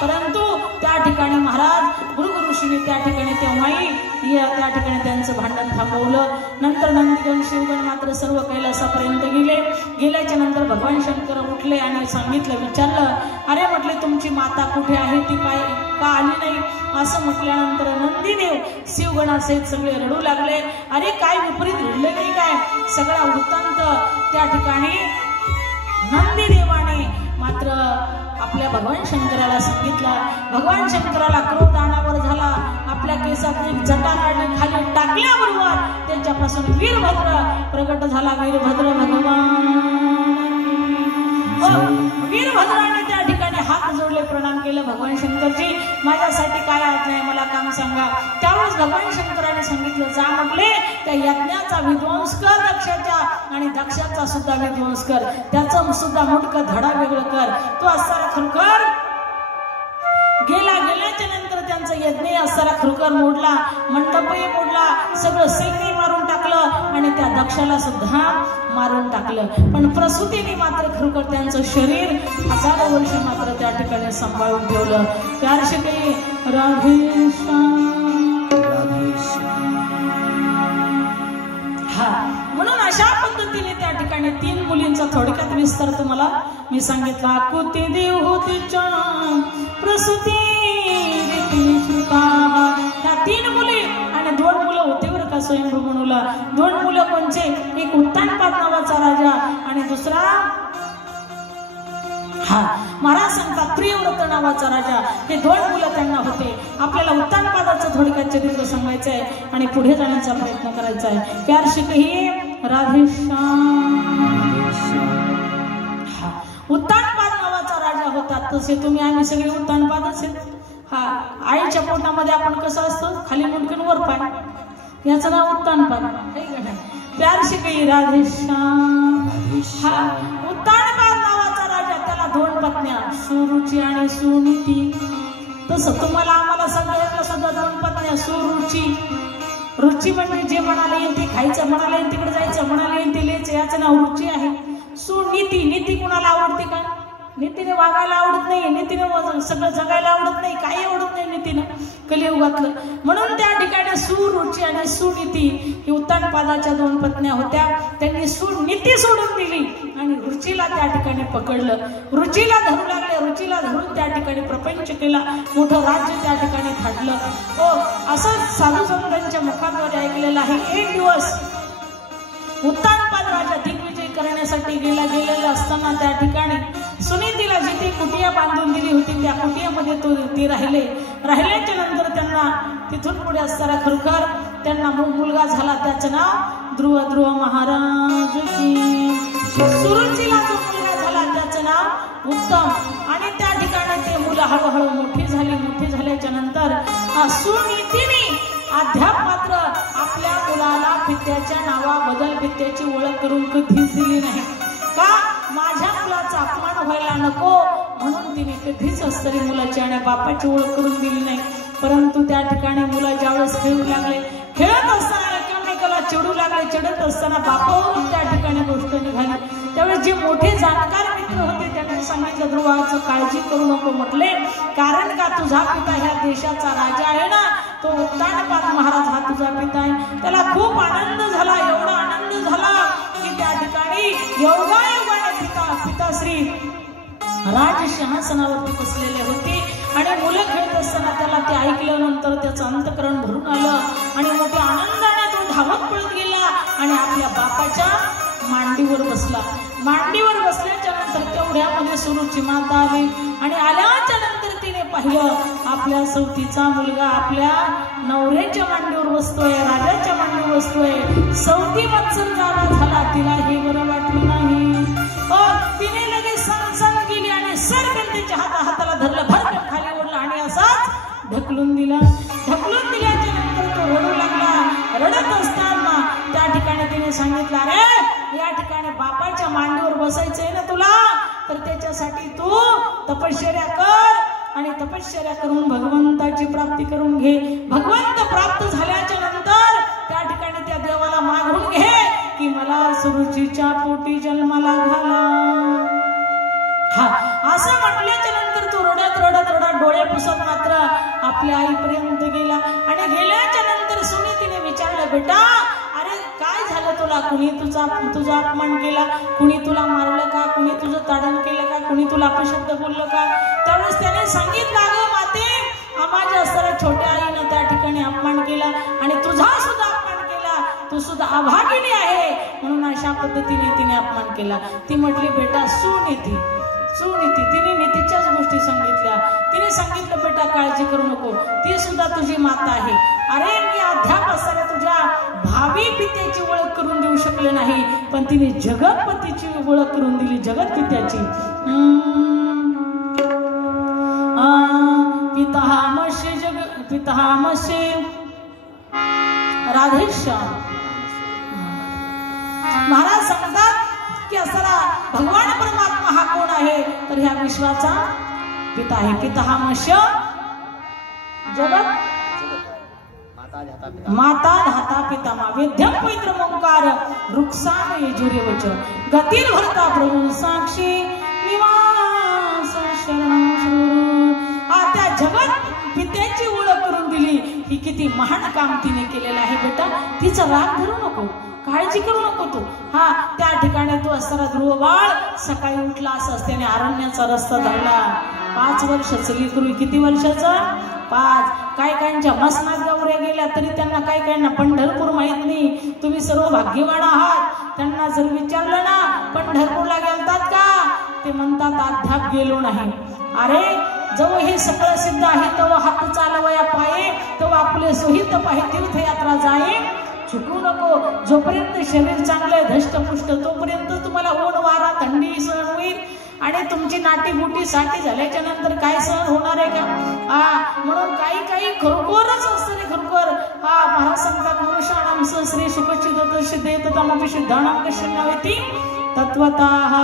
परंतु त्या ठिकाणी महाराज भृगु ऋषीने त्या ठिकाणी तेव्हाही त्या ठिकाणी त्यांचं भांडण थांबवलं. नंतर नंदीगण शिवगण मात्र सर्व कैलासापर्यंत गेल्याच्या नंतर भगवान शंकर उठले आणि सांगितलं, विचारलं, अरे म्हटले तुमची माता कुठे आहे, ती काय का आली नाही? असं म्हटल्यानंतर नंदीदेव शिवगणासहित सगळे रडू लागले. अरे काय विपरीत घडले नाही काय? सगळा वृत्तांत त्या ठिकाणी नंदीदेवाने मात्र आपल्या भगवान शंकराला सांगितला. भगवान शंकराला क्रोध अनावर झाला. आपल्या केसात जटा काढली, खाली टाकल्याबरोबर त्यांच्यापासून वीरभद्र प्रगट झाला. वीरभद्र भगवान वीरभद्राने त्या ठिकाणी हात जोडले, प्रणाम केलं. भगवान शंकरजी माझ्यासाठी काय आज्ञा आहे, मला काम सांगा. त्यावेळेस भगवान शंकराने सांगितलं, जा म्हटले त्या यज्ञाचा विध्वंस कर दक्षाच्या, आणि दक्षाचा सुद्धा विध्वंस कर, त्याचं सुद्धा मुंडकं धडा वेगळं कर. तो असणारा खरोखर गेल्याच्या नंतर त्यांचा यज्ञ असणारा खरोखर मोडला, मंडपही मोडला, सगळं सैन्य मारून टाकलं आणि त्या दक्षाला सुद्धा मारून टाकलं. पण प्रसूतीने मात्र खरोखर त्यांचं शरीर हजारो वर्ष मात्र त्या ठिकाणी सांभाळून ठेवलं. त्याशी काही म्हणून अशा पद्धतीने त्या ठिकाणी 3 मुलींचा थोडक्यात विस्तार तुम्हाला मी सांगितला. आकुती देव होती प्रसूती त्या 3 मुली आणि 2 मुलं होते बरं का स्वयंभू म्हणूला. 2 मुलं कोणचे? एक उत्तानपाद नावाचा राजा आणि दुसरा महाराज सांगतात प्रियव्रत नावाचा राजा. हे 2 मुलं त्यांना होते. आपल्याला उत्तानपादाचं थोडक्यात चरित्र सांगायचं आहे आणि पुढे जाण्याचा प्रयत्न करायचा आहे. प्यार शिकही राधेश्याम. उत्तानपाद नावाचा राजा होता. तसे तुम्ही आम्ही सगळे उत्तानपादच आहेत. आईच्या पोटामध्ये आपण कसं असतो, खाली मुंडकन वर पाय, याचं नाव उत्तानपाद. प्यार शिकही राधेश्याम. उत्तानपाद नावाचा राजा, त्याला 2 पत्न्या, सुरुची आणि सुनीती. तसं तुम्हाला आम्हाला सगळ्यांना सुद्धा 2 पत्न्या, सुरुची. रुची म्हणजे जे म्हणाले येईल ते खायचं, म्हणाले येईल तिकडे जायचं, म्हणाले येईल ते लिहायचं, याचं नाव रुची आहे. सुनीती. नीती कुणाला आवडते का? नीतीने वागायला आवडत नाही, नीतीने सगळं जगायला आवडत नाही, काही आवडत नाही नीतीनं कलियुगातलं. म्हणून त्या ठिकाणी सुरुची आणि सुनीती ही उत्तानपादाच्या 2 पत्न्या होत्या. त्यांनी सुनीती सोडून दिली आणि रुचीला त्या ठिकाणी पकडलं. रुचीला धरू लागले. रुचीला धरून त्या ठिकाणी प्रपंच केला, मोठं राज्य त्या ठिकाणी थाटलं. असं साधू संतांच्या मुखाद्वारे ऐकलेलं आहे. एक दिवस उत्तानपाद राजा दिग्विजय करण्यासाठी गेलेला असताना त्या ठिकाणी सुनीतीला जिथे कुटिया बांधून दिली होती त्या कुटियामध्ये ते राहिल्याच्या नंतर त्यांना तिथून पुढे असणारा खरोखर त्यांना मुलगा झाला. त्याचं नाव ध्रुव महाराज की. सुरुचीला जो मुलगा झाला त्याचं नाव उत्तम. आणि त्या ठिकाणी ते मुलं हळूहळू मोठी झाल्याच्या नंतर सुनीतीने अद्याप मात्र आपल्या मुलाला पित्याच्या नावाबद्दल पित्याची ओळख करून कधीच दिली नाही. का? माझ्या मुलाचा अपमान व्हायला नको म्हणून तिने कधीच तरी मुलाची आणि बापाची ओळख करून दिली नाही. परंतु त्या ठिकाणी मुलं ज्यावेळेस खेळत असताना एकमेकाला चिडू लागले. चिडत असताना बापावरून त्या ठिकाणी गोष्ट निघाली. त्यावेळेस जे मोठे जाणकार मित्र होते त्यांनी सांगितलं, ध्रुवाचं काळजी करू नको म्हटले, कारण का तुझा पिता ह्या देशाचा राजा आहे ना, तो उत्तानपाद महाराज हा तुझा पिता आहे. त्याला खूप आनंद झाला. एवढा आनंद झाला की त्या ठिकाणी योगायोगाने पिताश्री राजसिंहासनावरती बसलेले होते आणि मुलं खेळत असताना त्याला ते ऐकल्यानंतर त्याचं अंतकरण भरून आलं आणि मोठ्या आनंदाने तो धावत पळत गेला आणि आपल्या बापाच्या मांडीवर बसला. मांडीवर बसल्याच्या नंतर तेवढ्यामध्ये सुरुची माता आली आणि आल्याच्या नंतर तिने पाहिलं आपल्या सवतीचा मुलगा आपल्या नवऱ्याच्या मांडीवर बसतोय, राजाच्या मांडीवर बसतोय. सवती मत्सर जागा झाला. तिला हे बरं वाटलं नाही. तिने लगेच सनसन केली आणि सरकन त्याच्या हाताला धरलं, भरकन खाली ओढलं आणि असाच ढकलून दिला. ढकलून दिल्याच्या नंतर तो रडू लागला. रडत असताना त्या ठिकाणी तिने सांगितलं, अरे या ठिकाणी बापाच्या मांडीवर बसायचंय ना तुला, तर त्याच्यासाठी तू तपश्चर्या कर आणि तपश्चर्या करून भगवंताची प्राप्ती करून घे. भगवंत प्राप्त झाल्याच्या नंतर त्या ठिकाणी त्या देवाला मागून घे की मला सुरुचीच्या पोटी जन्माला घाला. असं म्हटल्याच्या नंतर तू रडत रडत रडत डोळे बेटा अरे काय झालं तुला, कुणी तुझा अपमान केला, कुणी तुला मारलं का, कुणी तुझं ताडण केलं का, कुणी तुला अपशब्द बोललं का. त्यावेळेस त्याने सांगितलं अगं माते माझ्या असताना छोट्या आईनं त्या ठिकाणी अपमान केला आणि तुझा सुद्धा अपमान केला, तू सुद्धा अभागिनी आहे म्हणून अशा पद्धतीने तिने अपमान केला. ती म्हटली बेटा सुनीती, तिने नीतीच्याच गोष्टी सांगितल्या. तिने सांगितलं बेटा काळजी करू नको, ती सुद्धा तुझी माता आहे. अरे मी अध्याप असताना तुझ्या भावी पित्याची ओळख करून देऊ शकले नाही, पण तिने जगतपतीची ओळख करून दिली, जगतपित्याची. पितामहस्य राधेश्याम. महाराज सांगतात की असणारा भगवान परमात्मा हा कोण आहे, तर ह्या विश्वाचा पिता आहे. पितामहस्य जगत माता धाता पितामा वेद्यम पवित्र ओंकार रुक्साम यजुर्यवच गतिर् भरता प्रभू साक्षी निवास शरणं सुरू. त्या जगत पित्याची ओळख करून दिली. ही किती महान काम तिने केलेलं आहे बेटा. तिचा राग धरू नको, काळजी करू नको तू. हा त्या ठिकाणी तू असताना ध्रुव बाळ सकाळी उठला असं त्याने अरण्याचा रस्ता धरला. 5 वर्षाचं लेकरू. किती वर्षाचा? 5. काही काहींच्या मसनात गौऱ्या गेल्या तरी त्यांना काही काहींना पंढरपूर माहित नाही. तुम्ही सर्व भाग्यवान आहात. त्यांना जर विचारलं ना पंढरपूरला गेलतात का, ते म्हणतात अद्याप गेलो नाही. अरे जेव्हा हे सगळं सिद्ध आहे तेव्हा हात चालवया पाये, तेव्हा आपले सोहित पाहे तीर्थयात्रा जाये. चुकू नको. जोपर्यंत शरीर चांगलं धष्टपुष्ट तोपर्यंत तुम्हाला ऊन वारा थंडी सहन होईल आणि तुमची नाटी बुटी साठी झाल्याच्या नंतर काय सहन होणार आहे का. म्हणून काही खरोखरच असतं रे खरोखर. महाराज सांगतात मनुष्याणाम श्री सुखचित सिद्धेत तमपि सिद्धाणाम कश्यन्यवेती तत्वतः.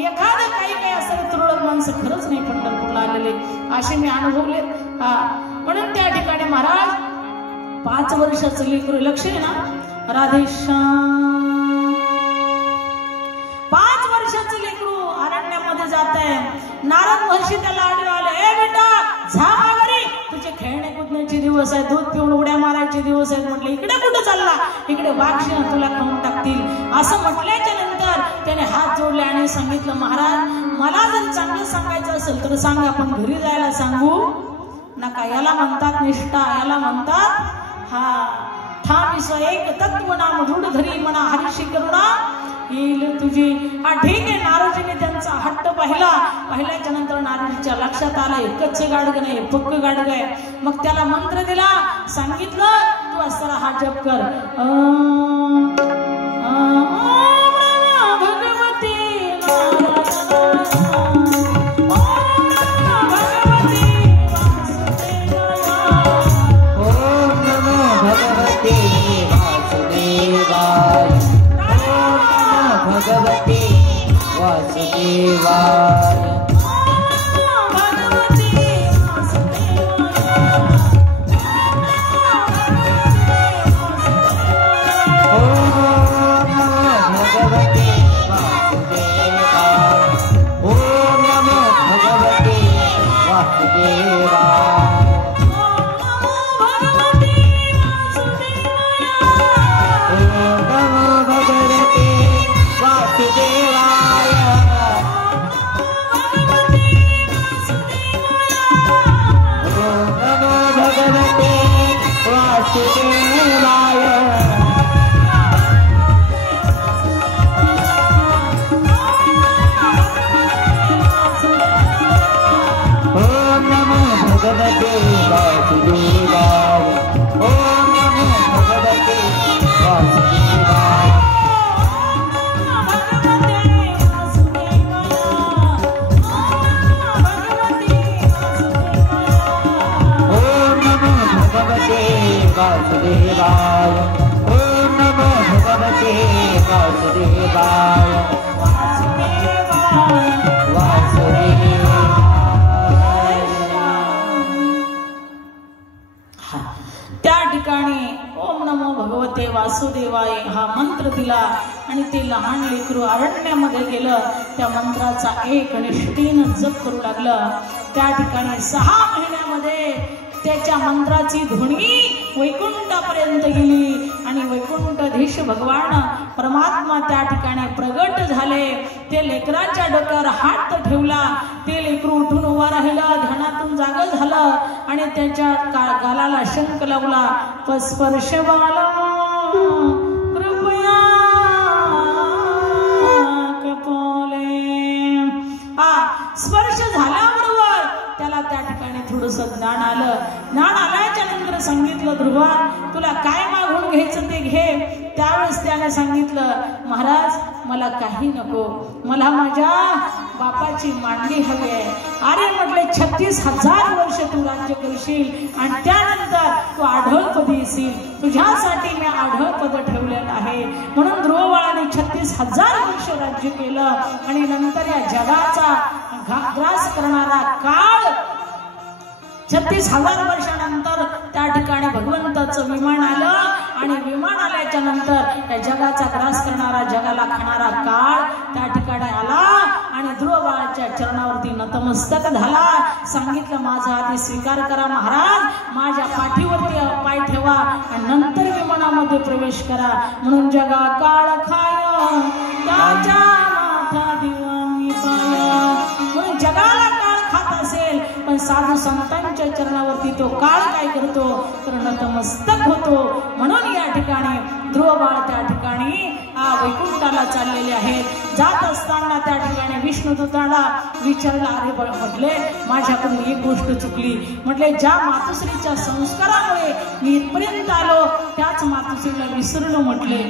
एखादं काही असं तुरळक माणसं खरंच नाही पंढरपूरला आलेले, असे मी अनुभवले. म्हणून त्या ठिकाणी महाराज 5 वर्षाचं लेकरू. लक्ष आहे ना राधेश्याम. 5 वर्षाचं लेकरू अरण्यामध्ये जात आहे. नारद महर्षी त्याला आडवे आले. ए बेटा जा माघारी, तुझे खेळणे कुदण्याचे दिवस आहेत, दूध पिऊन उड्या मारायचे दिवस आहेत. म्हटलं इकडे कुठे चालला, इकडे वाघशिण तुला खाऊन टाकतील. असं म्हटल्याच्या नंतर त्याने हात जोडले आणि सांगितलं महाराज मला जर चांगलं सांगायचं असेल तर सांगा, पण घरी जायला सांगू नका. याला म्हणतात निष्ठा, याला म्हणतात ठाम एक तत्व नाम रूढ धरी म्हणा हरिशी करुणा येईल तुझी. ठीक आहे. नारदजीने त्यांचा हट्ट पाहिल्याच्या नंतर नारदजीच्या लक्षात आलं एकच गाडग नाही पक्क गाडग आहे. मग त्याला मंत्र दिला, सांगितलं तू असताना हा जप कर. त्या ठिकाणी ओम नमो भगवते वासुदेवाय हा मंत्र दिला आणि ते लहान लेकरू अरण्यामध्ये गेलं. त्या मंत्राचा एक निष्ठेनं जप करू लागलं. त्या ठिकाणी 6 महिन्यामध्ये त्याच्या मंत्राची ध्वनी वैकुंठापर्यंत गेली आणि वैकुंठाधीश भगवान परमात्मा त्या ठिकाणी प्रगट झाले। ते लेकराच्या डोक्यावर हात ठेवला, ते लेकरू उठून उभा राहिलं, ध्यानातून जाग झालं आणि त्याच्या गालाला शंख लावला, स्पर्श बाला कृपया कपोले। स्पर्श झाल्याबरोबर त्याला त्या ठिकाणी थोडस ज्ञान आलं। ज्ञान आल्याच्या नंतर सांगितलं, ध्रुवा तुला काय मागून घ्यायचं ते घे। त्यावेळेस त्याने सांगितलं, महाराज मला काही नको, मला माझ्या बापाची मांडी हवी आहे। अरे म्हटले 36,000 वर्ष तू राज्य करशील आणि त्यानंतर तू आढळपदी येशील, तुझ्यासाठी मी आढळपद ठेवलेलं आहे। म्हणून ध्रुव बाळाने 36,000 वर्ष राज्य केलं आणि नंतर या जगाचा ग्रास करणारा काळ 36,000 वर्षानंतर त्या ठिकाणी भगवंताचं विमान आलं आणि विमान आल्याच्या नंतर या जगाचा ग्रास करणारा, जगाला खाणारा काळ त्या ठिकाणी आला आणि ध्रुव बाळाच्या चरणावरती नतमस्तक झाला। सांगितलं, माझा आधी स्वीकार करा महाराज, माझ्या पाठीवरती पाय ठेवा आणि नंतर विमानामध्ये प्रवेश करा। म्हणून जगा काळ खाय त्याच्या माथा दिवा मी पाय। म्हणून जगाला काळ खात असेल पण साधू संतांच्या चरणावरती तो काळ काय करतो तर नतमस्तक होतो। म्हणून या ठिकाणी ध्रुव बाळ त्या ठिकाणी वैकुंठाला चाललेले आहेत। जात असताना त्या ठिकाणी विष्णुदूताला विचारला, अरे बळ म्हटले माझ्याकडून एक गोष्ट चुकली। म्हटले ज्या मातुश्रीच्या संस्कारामुळे मी इथपर्यंत आलो त्याच मातुश्रीला विसरलो म्हटले।